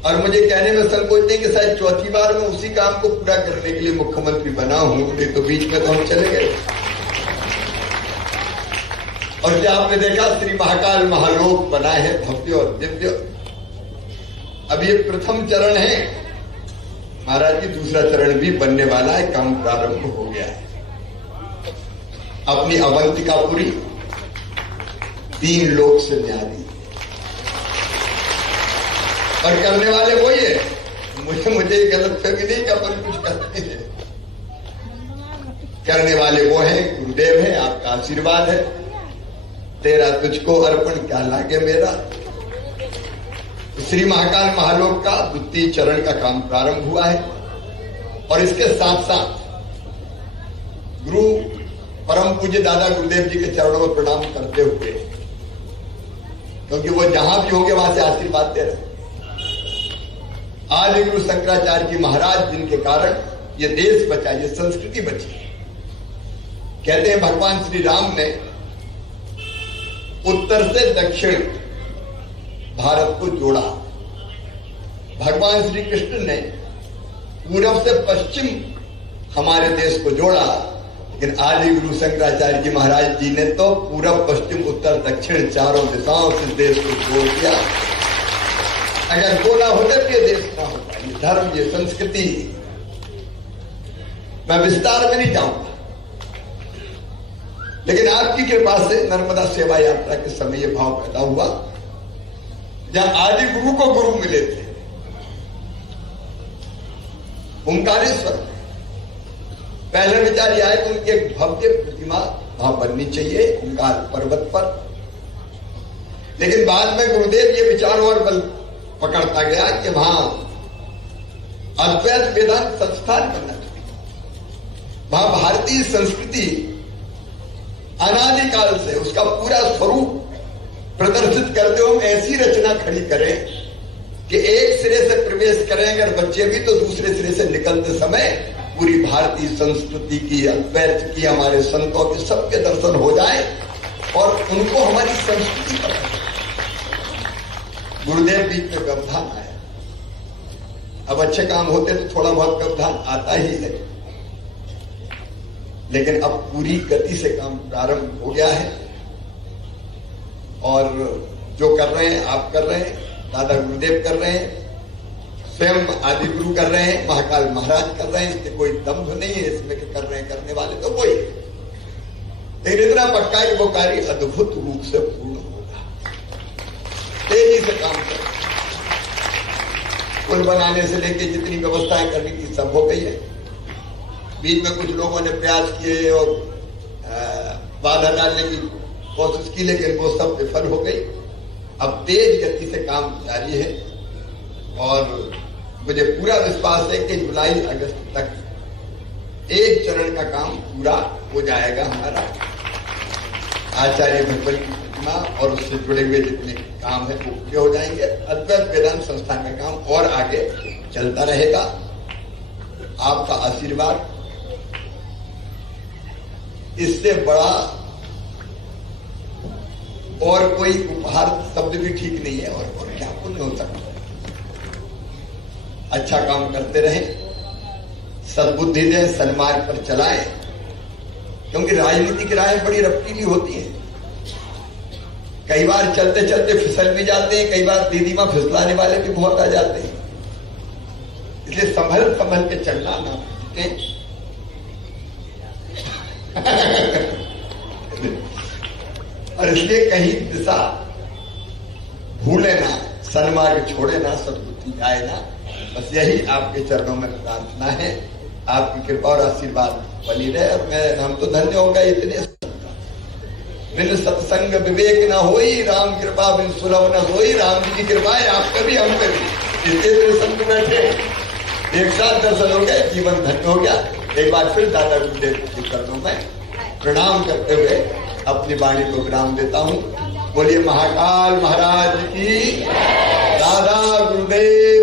और मुझे कहने में संकोच नहीं कि शायद चौथी बार मैं उसी काम को पूरा करने के लिए मुख्यमंत्री बना हूं, नहीं तो बीच में तो हम चले गए। और क्या आपने देखा, श्री महाकाल महालोक बना है भव्य और दिव्य। अब ये प्रथम चरण है महाराज जी, दूसरा चरण भी बनने वाला है, काम प्रारंभ हो गया है। अपनी अवंतिकापुरी 3 लोक से न्यारी और करने वाले वही है। मुझे गलत फहमी नहीं कि अपन कुछ करते हैं, करने वाले वो हैं, गुरुदेव है, आपका आशीर्वाद है। तेरा तुझको अर्पण क्या लागे मेरा। श्री महाकाल महालोक का द्वितीय चरण का काम प्रारंभ हुआ है और इसके साथ साथ गुरु परम पूज्य दादा गुरुदेव जी के चरणों में प्रणाम करते हुए, क्योंकि वो जहां भी होंगे वहां से आशीर्वाद दे रहे। आदि गुरु शंकराचार्य जी महाराज जिनके कारण ये देश बचा, ये संस्कृति बची। कहते हैं भगवान श्री राम ने उत्तर से दक्षिण भारत को जोड़ा, भगवान श्री कृष्ण ने पूरब से पश्चिम हमारे देश को जोड़ा, लेकिन आदि गुरु शंकराचार्य जी महाराज जी ने तो पूरब पश्चिम उत्तर दक्षिण चारों दिशाओं से देश को जोड़ दिया। अगर वो ना होते तो ये देश ना होता। ये धर्म, ये संस्कृति, मैं विस्तार में नहीं जाऊंगा, लेकिन आपकी कृपा से नर्मदा सेवा यात्रा के समय ये भाव पैदा हुआ, जहां आदि गुरु को गुरु मिले थे ओंकारेश्वर में। पहले विचार यह है कि उनकी एक भव्य प्रतिमा वहां बननी चाहिए ओंकार पर्वत पर, लेकिन बाद में गुरुदेव ये विचार और बल पकड़ता गया कि वहां अद्वैत वेदांत संस्थान बनना चाहिए। वहां भारतीय संस्कृति अनादिकाल से उसका पूरा स्वरूप प्रदर्शित करते हुए हम ऐसी रचना खड़ी करें कि एक सिरे से प्रवेश करें अगर बच्चे भी, तो दूसरे सिरे से निकलते समय पूरी भारतीय संस्कृति की, अद्वैत की, हमारे संतों के सबके दर्शन हो जाए और उनको हमारी संस्कृति पता। गुरुदेव बीच में व्यवधान आया। अब अच्छे काम होते तो थोड़ा बहुत व्यवधान आता ही है, लेकिन अब पूरी गति से काम प्रारंभ हो गया है। और जो कर रहे हैं आप कर रहे हैं, दादा गुरुदेव कर रहे हैं, स्वयं आदि गुरु कर रहे हैं, महाकाल महाराज कर रहे हैं। इसमें कोई दम्भ नहीं है इसमें कि कर रहे हैं, करने वाले तो वही। लेकिन इतना पक्का है वो कार्य अद्भुत रूप से पूर्ण होगा। तेजी से काम करें। पुल बनाने से लेके जितनी व्यवस्थाएं करनी थी सब हो गई है। बीच में कुछ लोगों ने प्रयास किए और बाधा डालने की कोशिश की, लेकिन वो सब विफल हो गई। अब तेज गति से काम जारी है और मुझे पूरा विश्वास है कि जुलाई अगस्त तक एक चरण का काम पूरा हो जाएगा हमारा। आचार्य भगवत की प्रतिमा और उससे जुड़े हुए जितने काम है वो पूरे हो जाएंगे। अद्वैत वेदांत संस्थान का काम और आगे चलता रहेगा। आपका आशीर्वाद, इससे बड़ा और कोई उपहार शब्द भी ठीक नहीं है। और क्या पुण्य हो सकता है। अच्छा काम करते रहें, सद्बुद्धि दें, सन्मार्ग पर चलाएं, क्योंकि राजनीति की राहें बड़ी रफ्तीली होती हैं। कई बार चलते चलते फिसल भी जाते हैं, कई बार दीदी मां फिसलाने वाले भी बहुत आ जाते हैं। इसलिए संभल संभल के चलना ना और इसलिए कहीं दिशा भूले ना, सन्मार्ग छोड़े ना, सद्बुद्धि जाए ना। बस यही आपके चरणों में प्रार्थना है। आपकी कृपा और आशीर्वाद बनी रहे। और हम तो धन्य होगा इतने बिन सत्संग विवेक न होई, राम कृपा बिन सुलभ न होई। राम जी की कृपा है आप पे भी, हम पे भी। इसलिए संत बैठे एक साथ दर्शन हो गए, जीवन धन्य हो गया। एक बार फिर दादा गुरुदेव के चरणों में प्रणाम करते हुए अपनी वाणी को विराम देता हूँ। बोलिए महाकाल महाराज की, दादा गुरुदेव